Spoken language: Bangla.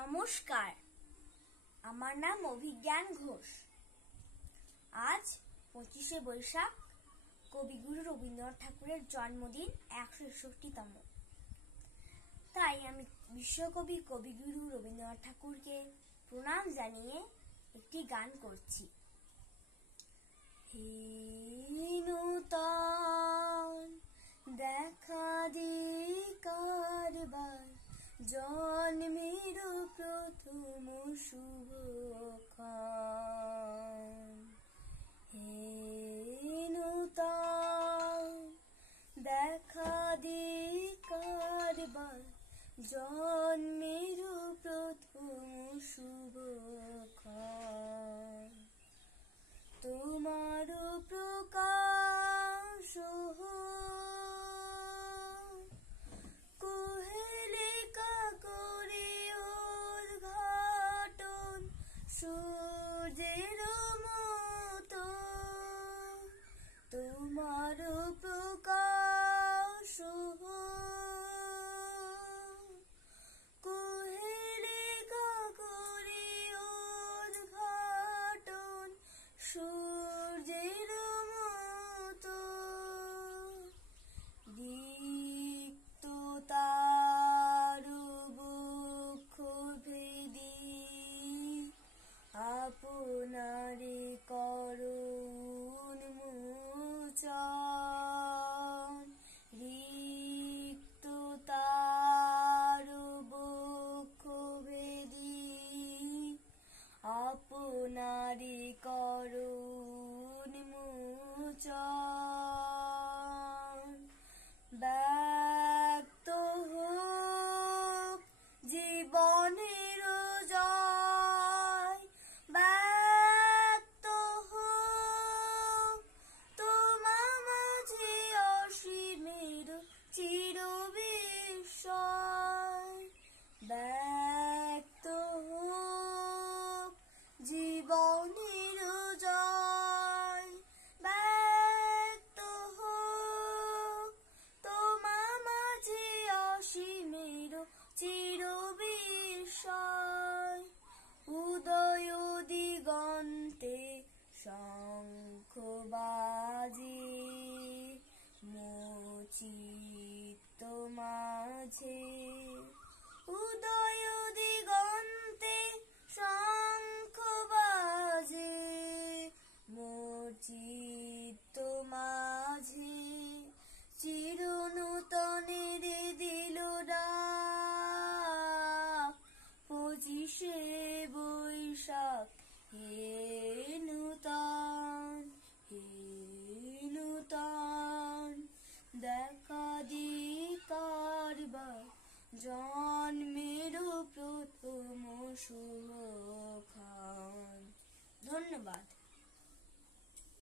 নমস্কার, আমার নাম অভিজ্ঞান ঘোষ। আজ 25শে বৈশাখ, কবিগুরু রবীন্দ্রনাথ ঠাকুরের জন্মদিন 161তম। তাই আমি বিশ্বকবি কবিগুরু রবীন্দ্রনাথ ঠাকুরকে প্রণাম জানিয়ে একটি গান করছি। হে নূতন দেখা দিকার বার, জন্মের প্রথম শুভক্ষণ। হে নূতন দেখা দিকার বার, জন্মের প্রথম শুভক্ষণ। তোমার প্রকাশ কুহেলিকা করে উদ্ঘাটন, সূর্যের মতো তোমার প্রকাশ কুহেলিকা করে উদ্ঘাটন, সূর্যের মতো রিক্ত তার বক্ষ ভেদি আপনারে করুণ উন্মোচন। রিক্ত তার বক্ষ ভেদি আপনারে করুণ উন্মোচন। ব্যক্ত হোক জীবনের জয়, ব্যক্ত হোক তোমা মাঝে অসীমের চিরবিস্ময়। ব্যক্ত হোক জীবনের জয়, ব্যক্ত হোক তোমা মাঝে অসীমের চিরবিস্ময়। উদয় দিগন্তে শঙ্খ বাজে, মোচিত মাঝে। উদয় দিগন্তে শঙ্খ বাজে, মোচিত মাঝে। চিরনূতনের দিল ডাক, 25শে বৈশাখ। হে নূতন, হে নূতন দেখা দিকার বার, জন্মের প্রথম